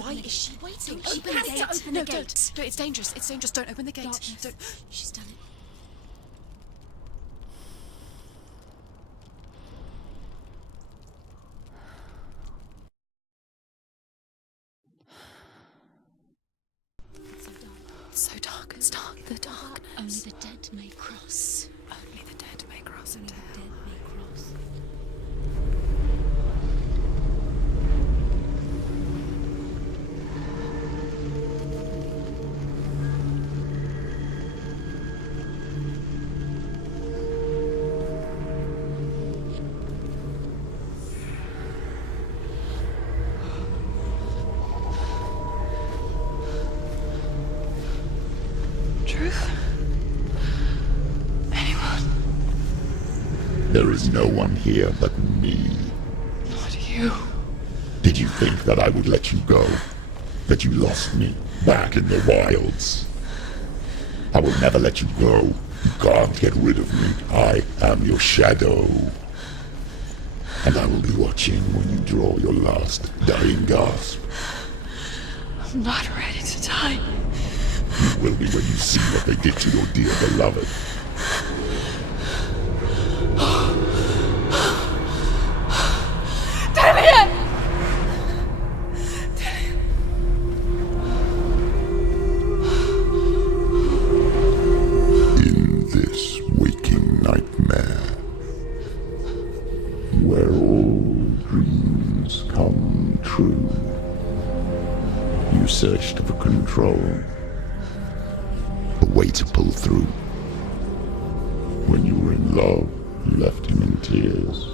Why is she waiting? She Open has the to gate. open No, the gate. don't. It's dangerous. It's dangerous. Don't open the gate. Darkness. Don't. She's done it. It's so dark. It's dark. The dark. Only the dead may cross. Only the dead may cross into Only the hell. dead may cross. Truth? Anyone? There is no one here but me. Not you. Did you think that I would let you go? That you lost me back in the wilds? I will never let you go. You can't get rid of me. I am your shadow. And I will be watching when you draw your last dying gasp. I'm not ready to die. You will be when you see what they did to your dear beloved. Damien! In this waking nightmare, where all dreams come true, you searched for control, a way to pull through. When you were in love, you left him in tears,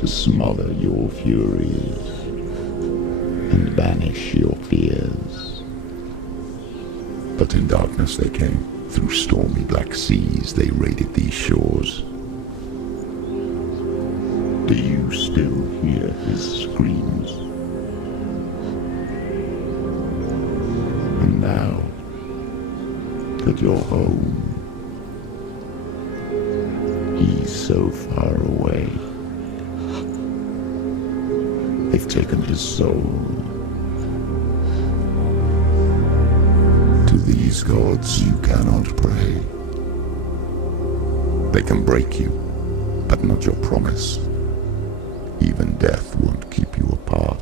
to smother your furies and banish your fears. But in darkness they came, through stormy black seas they raided these shores. Do you still hear his screams? And now that you're home, he's so far away. They've taken his soul. To these gods you cannot pray. They can break you, but not your promise. Even death won't keep you apart.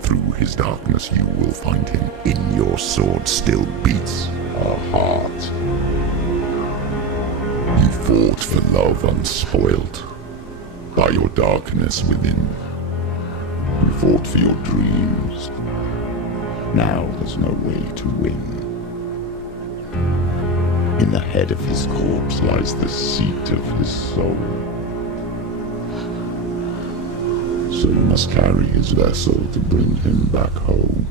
Through his darkness you will find him. In your sword still beats a heart. You fought for love unspoilt by your darkness within. You fought for your dreams. Now there's no way to win. In the head of his corpse lies the seat of his soul. So you must carry his vessel to bring him back home.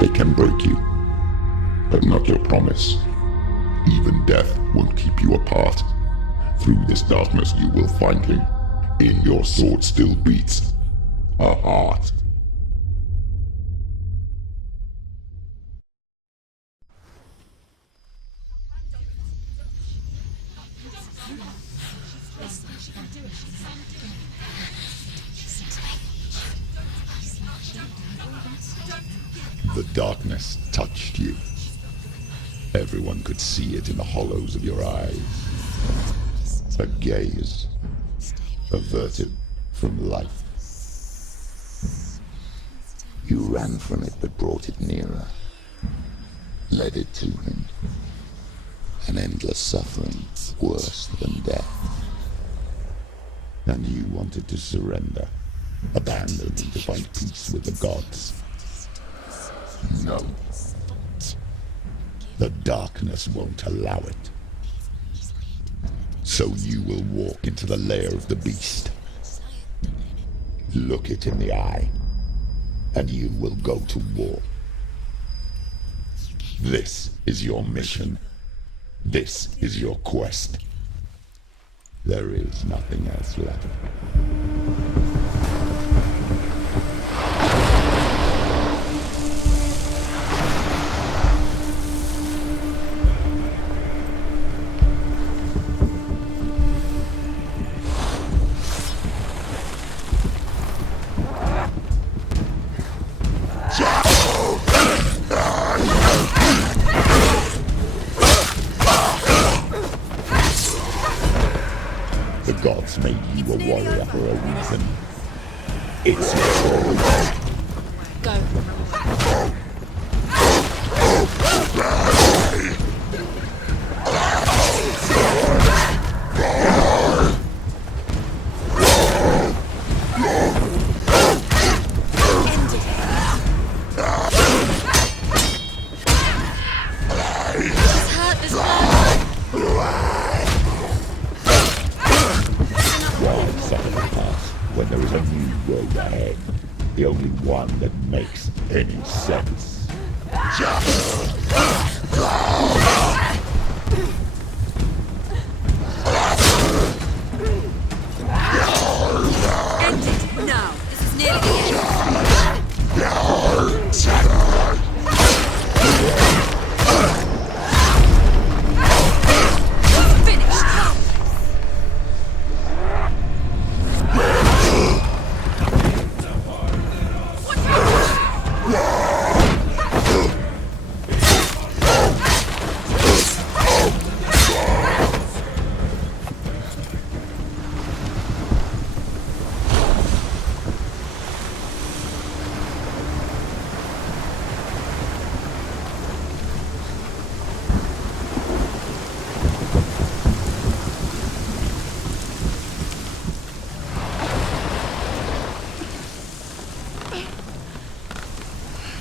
They can break you, but not your promise. Even death won't keep you apart. Through this darkness you will find him. In your sword still beats a heart. The darkness touched you. Everyone could see it in the hollows of your eyes. A gaze averted from life. You ran from it but brought it nearer, led it to him. An endless suffering worse than death. And you wanted to surrender, abandon to find peace with the gods. No. The darkness won't allow it. So you will walk into the lair of the beast. Look it in the eye, and you will go to war. This is your mission. This is your quest. There is nothing else left. The gods made you a warrior for a reason. It's yours. Go. When there is a new road ahead, the only one that makes any sense. End it now. This is nearly the end. Finished.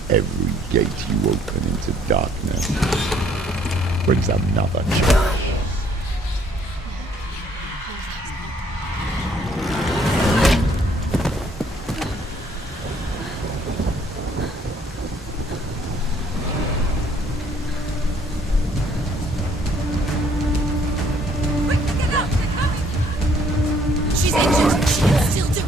Every gate you open into darkness brings another change. Quick, get up. They're coming. She's injured. She can still do it.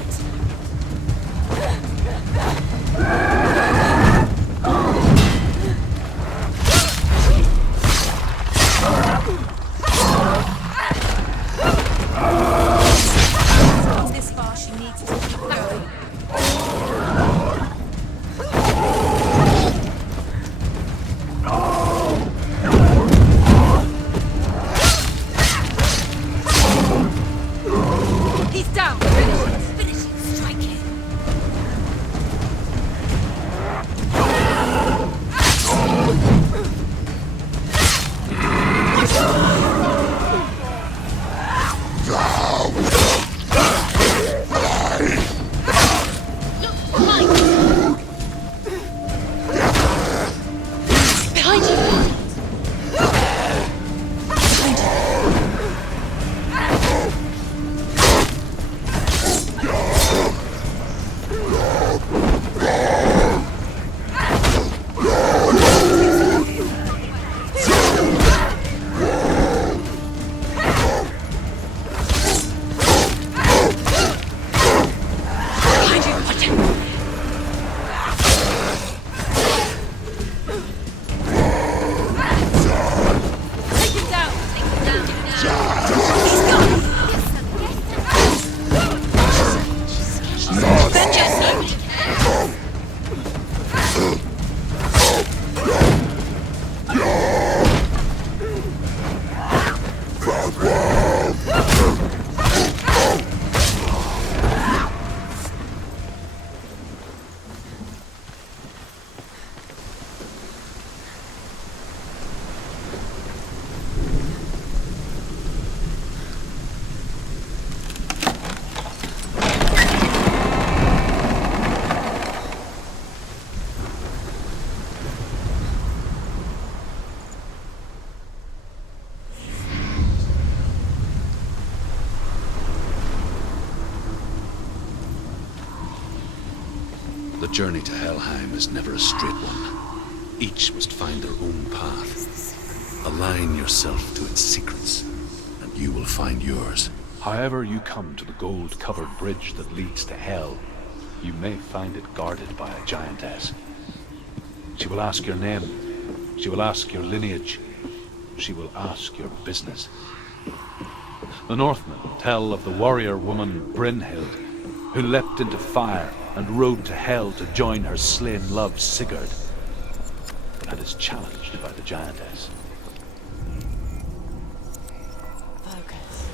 journey to Helheim is never a straight one. Each must find their own path. Align yourself to its secrets, and you will find yours. However you come to the gold-covered bridge that leads to Hell, you may find it guarded by a giantess. She will ask your name. She will ask your lineage. She will ask your business. The Northmen tell of the warrior woman Brynhild, who leapt into fire and rode to Hell to join her slain love Sigurd, and is challenged by the giantess. Focus.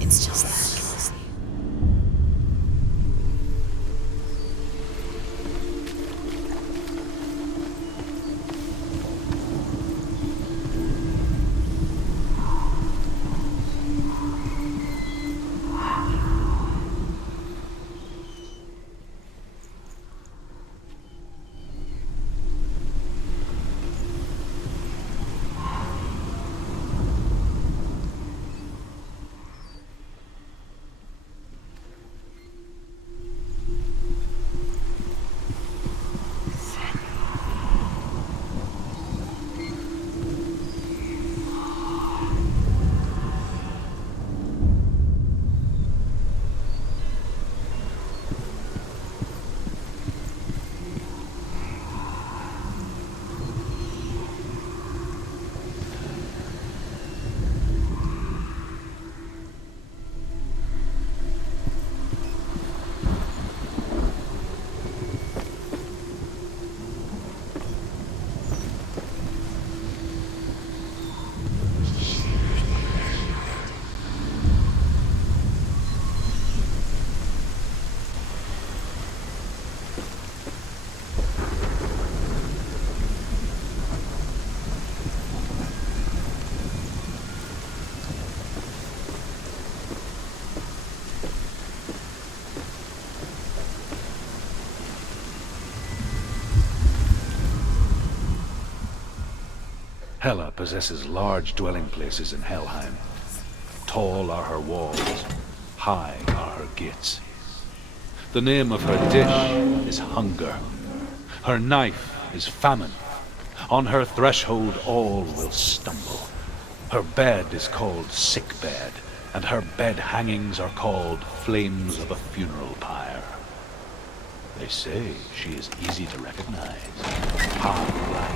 It's just that. Hela possesses large dwelling places in Helheim. Tall are her walls, high are her gates. The name of her dish is hunger. Her knife is famine. On her threshold all will stumble. Her bed is called sick bed, and her bed hangings are called flames of a funeral pyre. They say she is easy to recognize, half black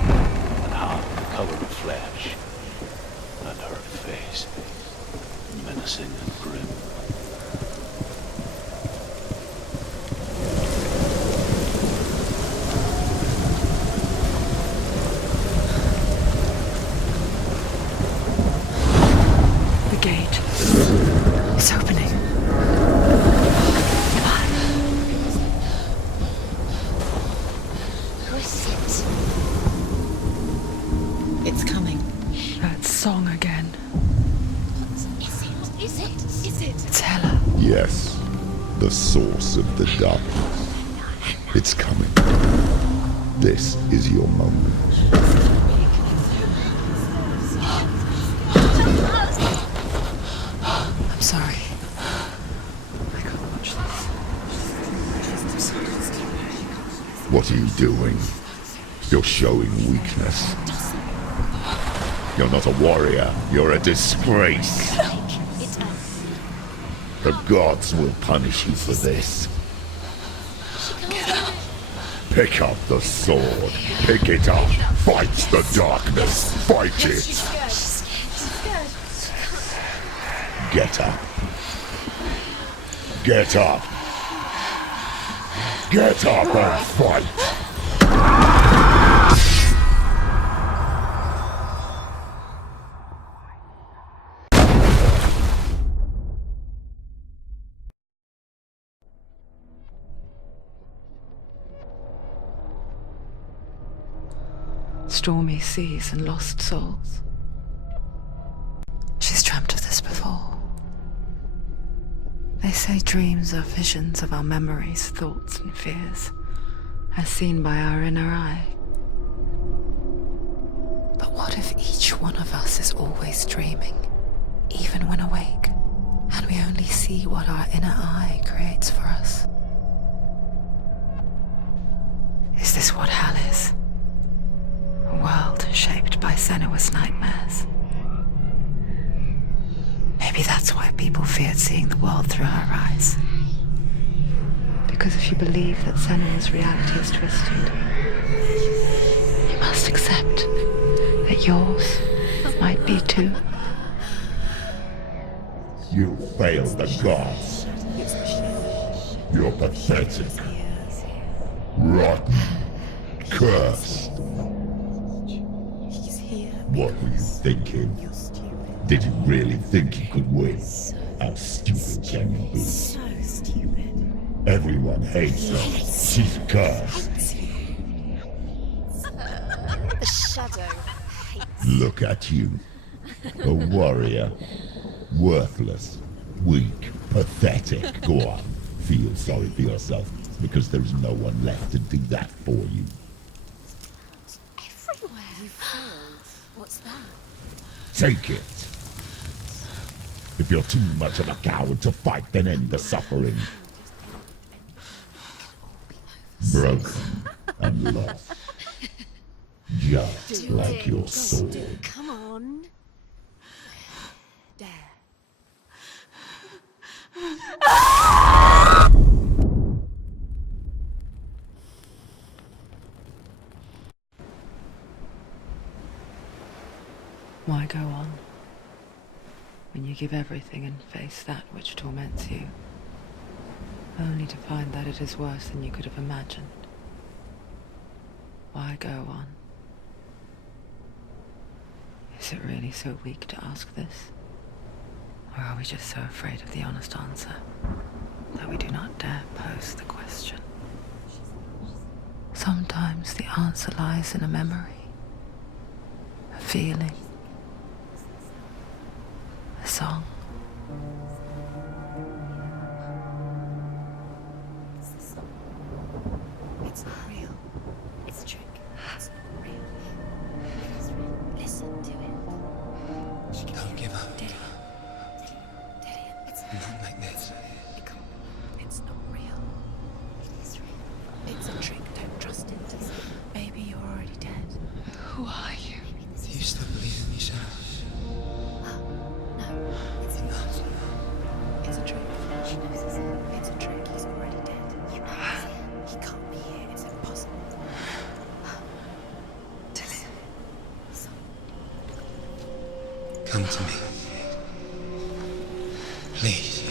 and half the color of flesh, and her face menacing and grim. The gate is opening. Who is it? It's coming. That song again. Is it? It's Hela. Yes, the source of the darkness. It's coming. This is your moment. I'm sorry. I can't watch this. What are you doing? You're showing weakness. You're not a warrior. You're a disgrace. The gods will punish you for this. Pick up the sword. Pick it up. Fight the darkness. Fight it. Get up. Get up. Get up and fight. Stormy seas and lost souls. She's dreamt of this before. They say dreams are visions of our memories, thoughts and fears, as seen by our inner eye. But what if each one of us is always dreaming, even when awake, and we only see what our inner eye creates for us? Is this what hell is? A world shaped by Senua's nightmares. Maybe that's why people feared seeing the world through her eyes. Because if you believe that Senua's reality is twisted, you must accept that yours might be too. You failed the gods. You're pathetic. Rotten. Cursed. What were you thinking? Did you really think you could win? How stupid can you be? So stupid. Everyone hates her. She's cursed. The shadow hates. Look at you. A warrior. Worthless. Weak. Pathetic. Go on. Feel sorry for yourself, because there is no one left to do that for you. Everywhere. You failed. What's that? Take it. If you're too much of a coward to fight, then end the suffering. Broken and lost. Just like your sword. Come on. Dare. Why go on when you give everything and face that which torments you, only to find that it is worse than you could have imagined? Why go on? Is it really so weak to ask this? Or are we just so afraid of the honest answer that we do not dare pose the question? Sometimes the answer lies in a memory, a feeling, a song. It's not real. It's a trick. It's not real. It is real. Listen to it. Don't give up. Daddy. It's Not like this. It's not real. It is real. It's a trick. Don't trust it. Maybe you're already dead. Who are you? Maybe this Do you is still believe in yourself? no. It's not. It's a trick. She knows it's him. It's a trick. He's already dead. You know it's him. He can't be here. It's impossible. Come to me. Please.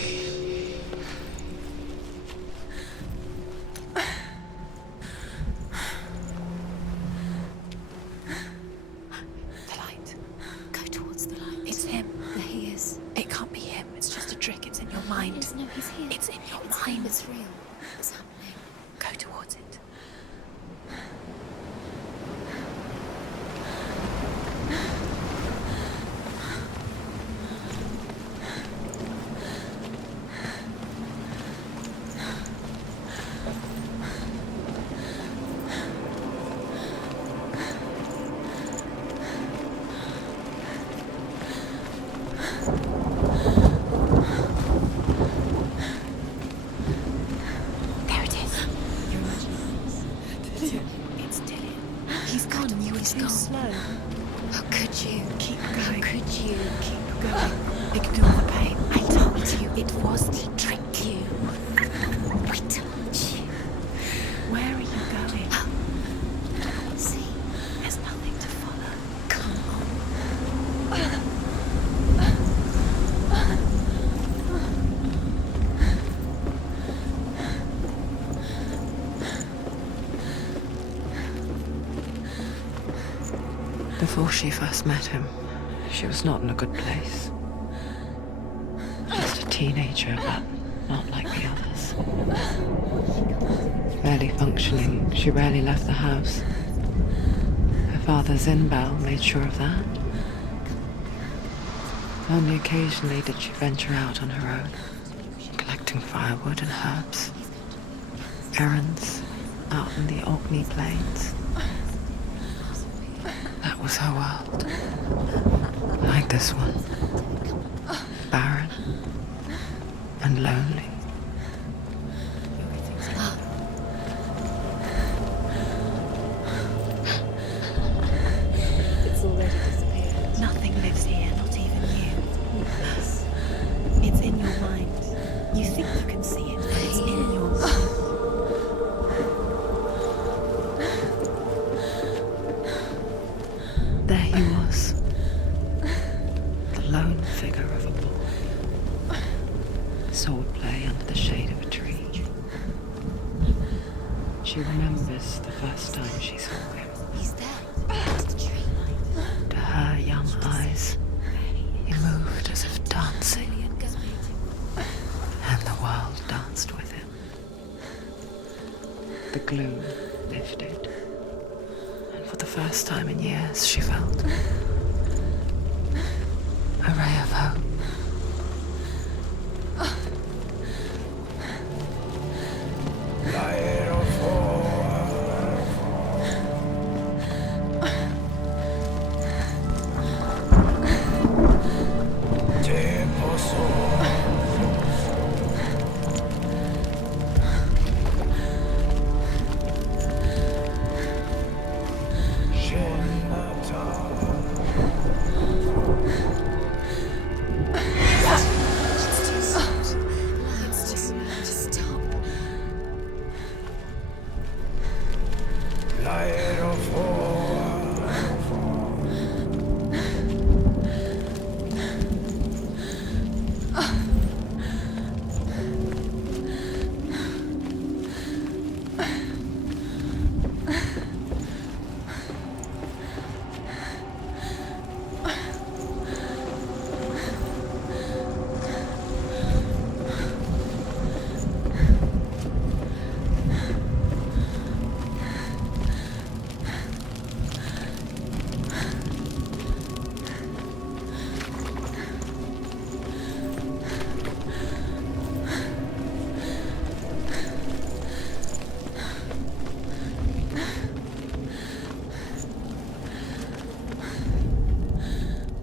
The light. Go towards the light. It's him. There he is. It can't be him. It's just a trick. It's in your mind. No, he's here. It's in your mind. It's real. It's happening. Go towards it. There it is. You're imagining. you. Keep going. Ignore the pain. I told you it was to trick you. I told you. Where are you going? See, there's nothing to follow. Come on. Before she first met him, she was not in a good place. Just a teenager, but not like the others. Barely functioning, she rarely left the house. Her father Zinbal made sure of that. Only occasionally did she venture out on her own, collecting firewood and herbs. Errands out in the Orkney plains. That was her world. Like this one. Barren and lonely. It's already disappeared. Nothing lives here, not even you. It's in your mind. You think you can see it, but it's in your mind. There he was, the lone figure of a boy. Swordplay under the shade of a tree. She remembers the first time she saw him. He's there. It's the tree. To her young eyes, he moved as if dancing, and the world danced with him. The gloom lifted. For the first time in years, she felt a ray of hope.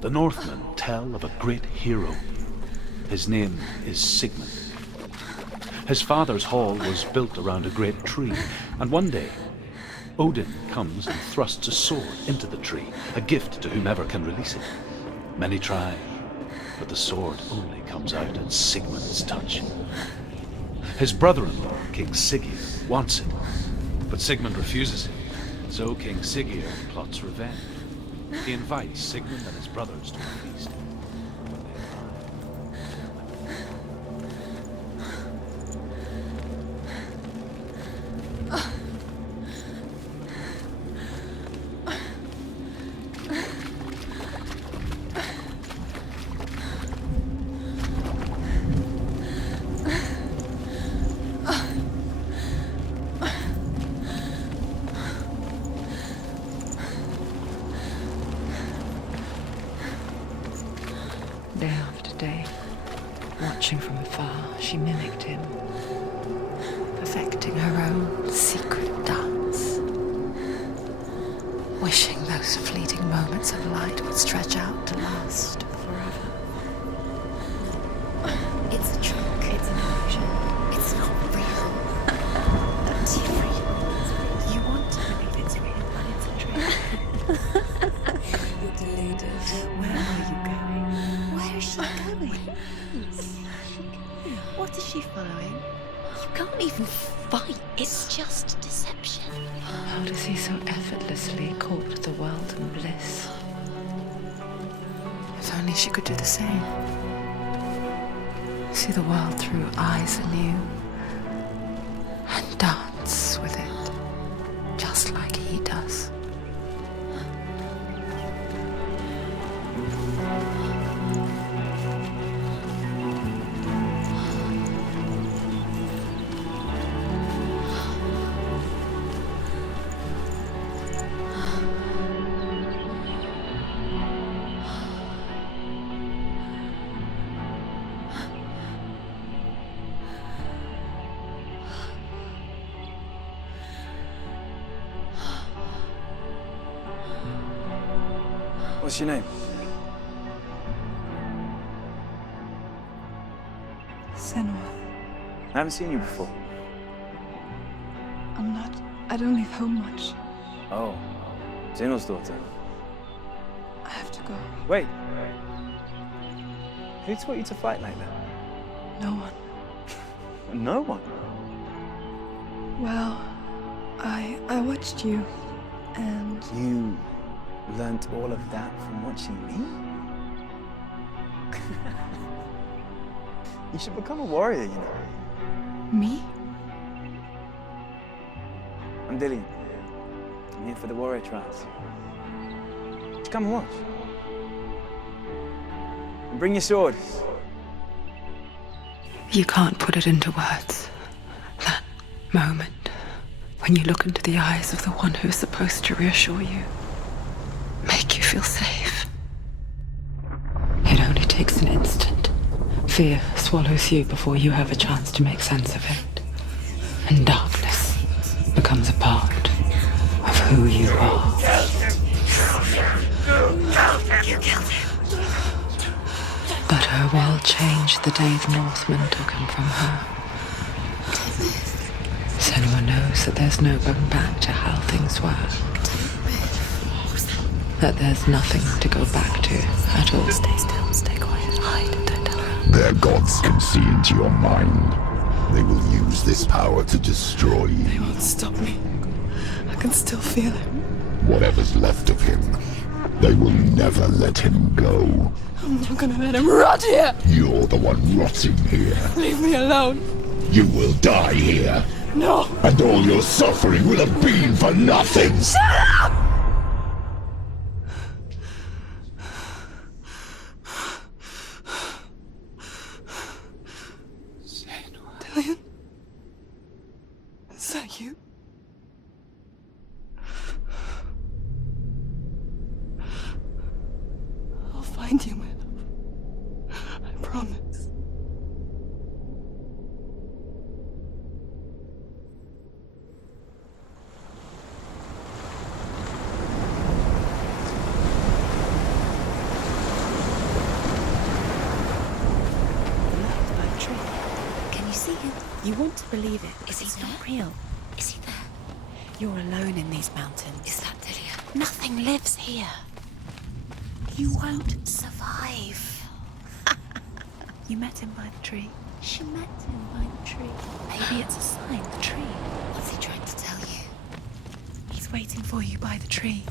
The Northmen tell of a great hero. His name is Sigmund. His father's hall was built around a great tree, and one day, Odin comes and thrusts a sword into the tree, a gift to whomever can release it. Many try, but the sword only comes out at Sigmund's touch. His brother-in-law, King Siggeir, wants it, but Sigmund refuses it, so King Siggeir plots revenge. He invites Sigmund and his brothers to a feast. Day after day, watching from afar, she mimicked him, perfecting her own secret dance, wishing those fleeting moments of light would stretch out to last forever. It's a trick. It's an illusion. It's not real. But you want to believe it's real, but it's a trick. You're deluded. Where are you going? going? What is she following? You can't even fight. It's just deception. How does he so effortlessly court the world and bliss? If only she could do the same. See the world through eyes anew and dance with it, just like he does. What's your name? Senua. I haven't seen you before. I don't leave home much. Oh, Zeno's daughter. I have to go. Wait. Who taught you to fight like that? No one. No one? Well, I watched you, and You learnt all of that from watching me? You should become a warrior, you know. me? I'm Dillian. I'm here for the warrior trials. Just come and watch. And bring your sword. You can't put it into words. That moment when you look into the eyes of the one who's supposed to reassure you, make you feel safe. It only takes an instant. Fear swallows you before you have a chance to make sense of it. And darkness becomes a part of who you are. You killed him. But her world changed the day the Northmen took him from her. Senua knows that there's no going back to how things were. That there's nothing to go back to at all. Stay still, stay quiet, hide, don't tell her. Their gods can see into your mind. They will use this power to destroy you. They won't stop me. I can still feel it. Whatever's left of him, they will never let him go. I'm not gonna let him rot here! You're the one rotting here. Leave me alone! You will die here. No! And all your suffering will have been for nothing. Shut up! Dillian? Is that you? I'll find you, my love. I promise. Can you see him? You want to believe it. Is he not real? Is he there? You're alone in these mountains. Is that Dillian? Nothing lives here. You won't survive. You met him by the tree. She met him by the tree. Maybe it's a sign, the tree. What's he trying to tell you? He's waiting for you by the tree.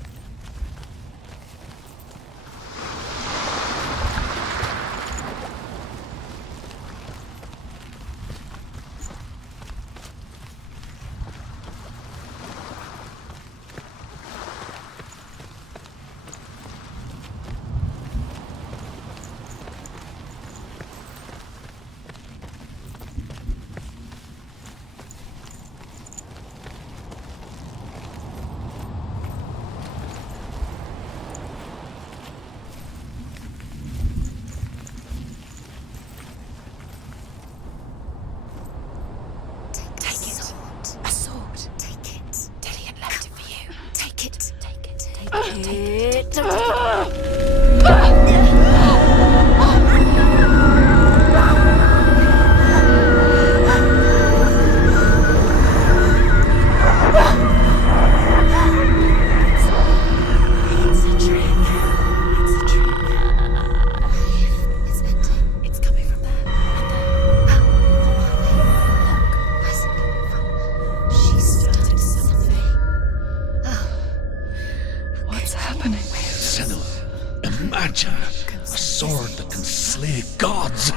imagine a sword that can slay gods?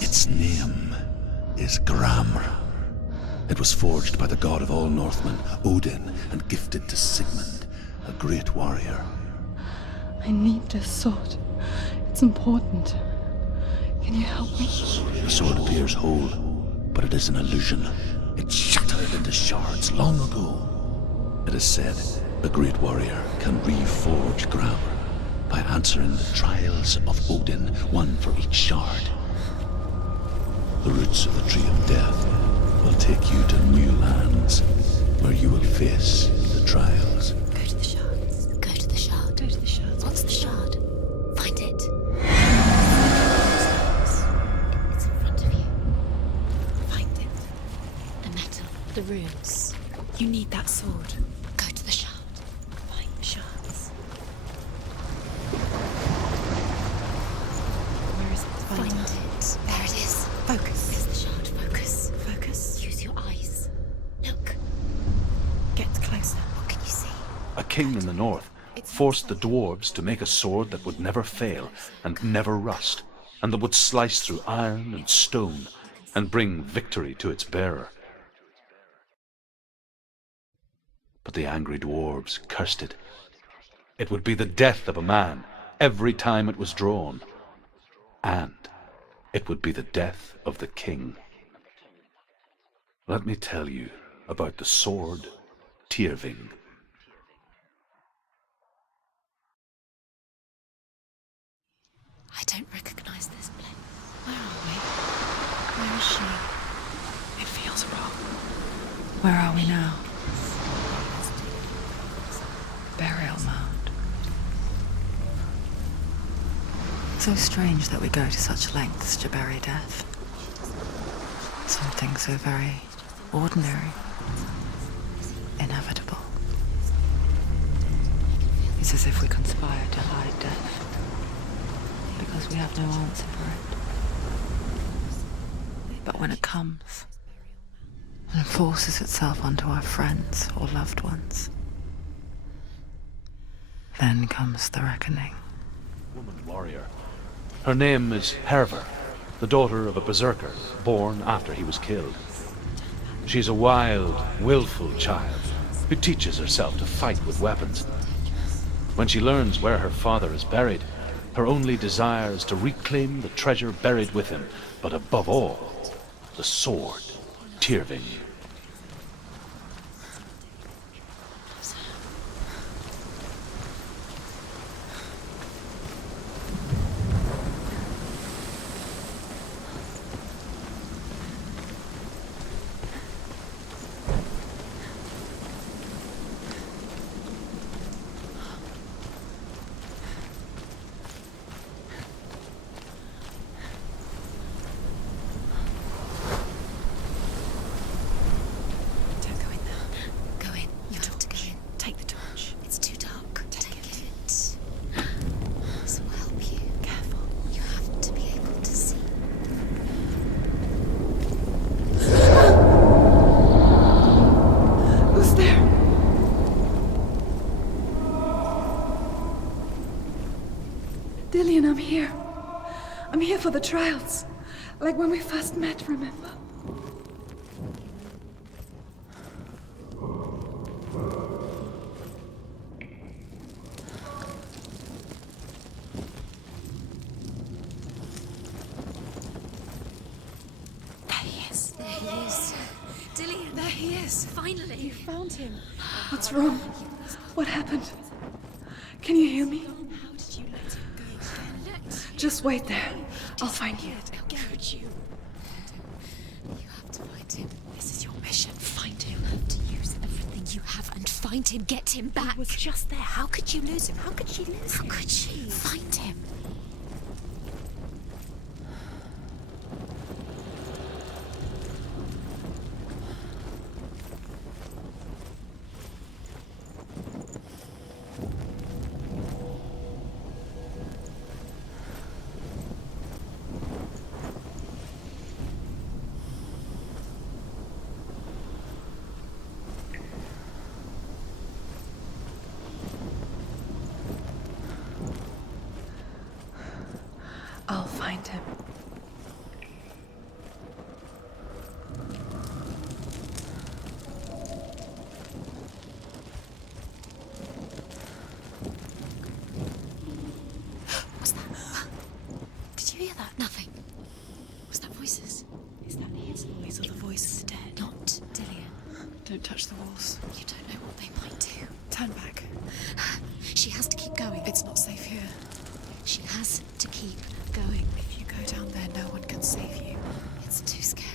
Its name is Gram. It was forged by the god of all Northmen, Odin, and gifted to Sigmund, a great warrior. I need this sword. It's important. Can you help me? The sword appears whole, but it is an illusion. It shattered into shards long ago. It is said a great warrior can reforge Gram by answering the trials of Odin, one for each shard. The roots of the Tree of Death will take you to new lands, where you will face the trials. Go to the shard. Go to the shard. Go to the shard. What's the shard? Find it. It's in front of you. Find it. The metal. The runes. You need that sword. Go to the shard. Find the shards. Where is it? Find it. There it is. Focus. There's the shard. Focus. Focus. Use your eyes. Look. Get closer. What can you see? A king in the north forced the dwarves to make a sword that would never fail and never rust, and that would slice through iron and stone and bring victory to its bearer. But the angry dwarves cursed it. It would be the death of a man every time it was drawn, and it would be the death of the king. Let me tell you about the sword Tyrving. I don't recognize this place. Where are we? Where is she? It feels wrong. Where are we now? Burial mound. So strange that we go to such lengths to bury death. Something so very ordinary, inevitable. It's as if we conspire to hide death, because we have no answer for it. But when it comes, and forces itself onto our friends or loved ones, then comes the reckoning. Woman warrior. Her name is Herver, the daughter of a berserker born after he was killed. She's a wild, willful child who teaches herself to fight with weapons. When she learns where her father is buried, her only desire is to reclaim the treasure buried with him, but above all, the sword, Tyrving. Dillian, I'm here. I'm here for the trials. Like when we first met, remember? There he is. There he is. Dillian, there he is. Finally. You found him. What's wrong? What happened? Can you hear me? How did you let him go? Just wait there. I'll find you. How could you? You have to find him. This is your mission. Find him. You have to use everything you have and find him. Get him back. He was just there. How could you lose him? How could she lose him? How could she? Find him. find him. What's that? Did you hear that? Nothing. Was that voices? Is that his voice or the voice of the dead? Not Dillian. Don't touch the walls. You don't know what they might do. Turn back. She has to keep going. It's not safe here. She has to keep going. If you go down there, no one can save you. It's too scary.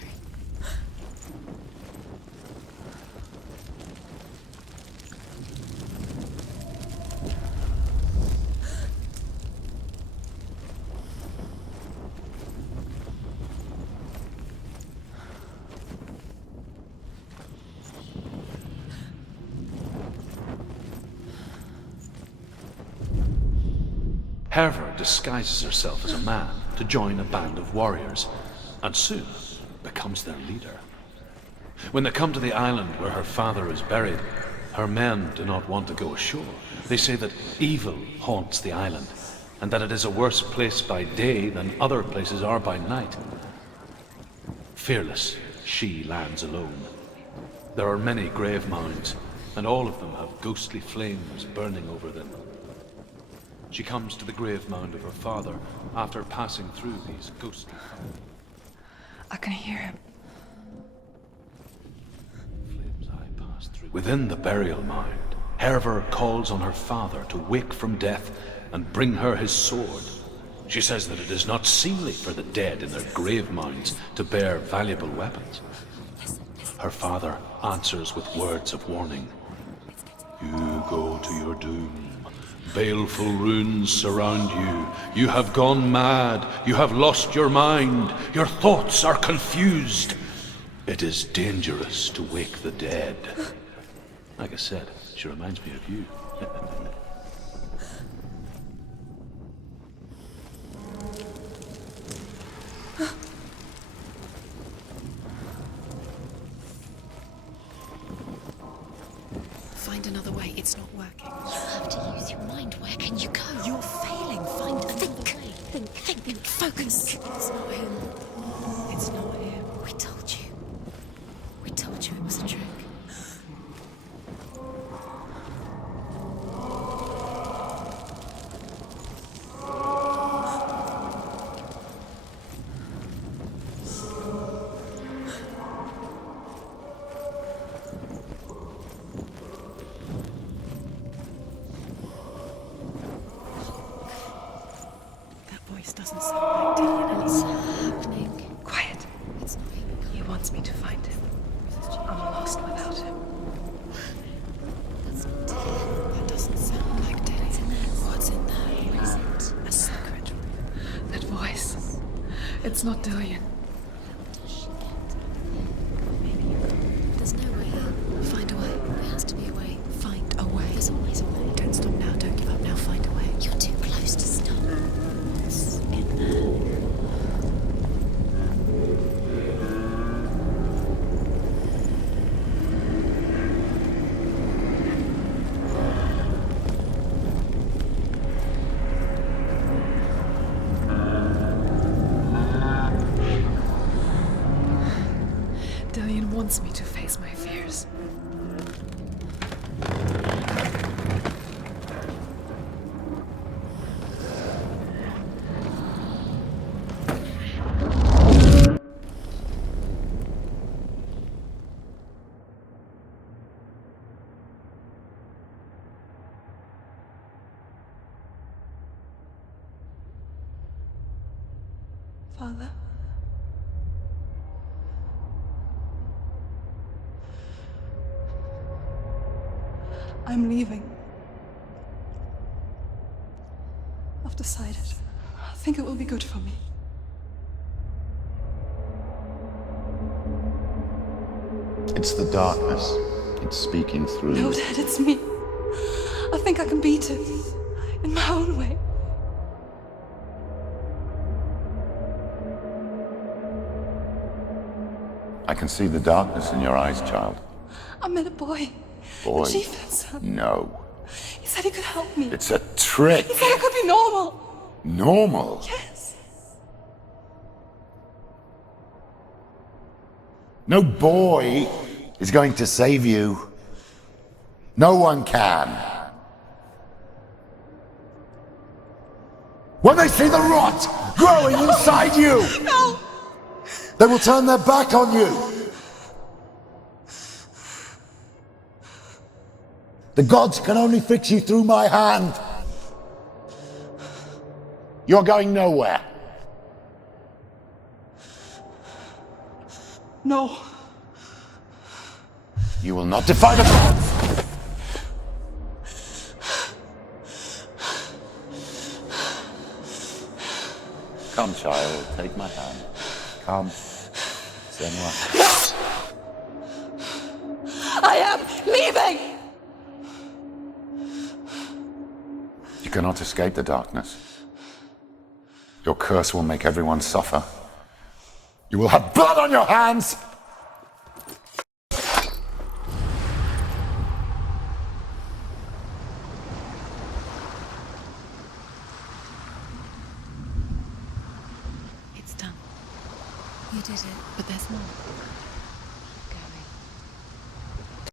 Herva disguises herself as a man to join a band of warriors, and soon becomes their leader. When they come to the island where her father is buried, her men do not want to go ashore. They say that evil haunts the island, and that it is a worse place by day than other places are by night. Fearless, she lands alone. There are many grave mounds, and all of them have ghostly flames burning over them. She comes to the grave mound of her father after passing through these ghostly I can hear him. flames. I pass through. Within the burial mound, Herva calls on her father to wake from death and bring her his sword. She says that it is not seemly for the dead in their grave mounds to bear valuable weapons. Her father answers with words of warning. You go to your doom. Baleful runes surround you. You have gone mad. You have lost your mind. Your thoughts are confused. It is dangerous to wake the dead. Like I said, she reminds me of you. Find another way. It's not working. You have to use your mind. Where can you go? You're failing. Find another way. Think. Focus. It's not him. It's not him. We told you. We told you it was a trick. Doesn't sound like Dillian. What's happening? Quiet. It's not him. He wants me to find him. I'm lost without him. That's not Dillian. That doesn't sound like Dillian. What's in there? What is it? A secret. That voice. It's not Dillian. Does she get? There's no way. Find a way. There has to be a way. Find a way. There's always a way. Don't stop now. Don't give up now. Find a way. You're too close to stop. It's in there. Dillian wants me to face my fears. Father? I'm leaving. I've decided. I think it will be good for me. It's the darkness. It's speaking through No, you. Dad, it's me. I think I can beat it. In my own way. I can see the darkness in your eyes, child. I met a boy. Boy. The chieftain's son. No. He said he could help me. It's a trick. He said I could be normal. Normal. Yes. No boy is going to save you. No one can. When they see the rot growing inside you, no! They will turn their back on you. The gods can only fix you through my hand. You're going nowhere. No. You will not defy the gods. Come, child, take my hand. Come, Senua. I am leaving! You cannot escape the darkness. Your curse will make everyone suffer. You will have blood on your hands! It's done. You did it, but there's more.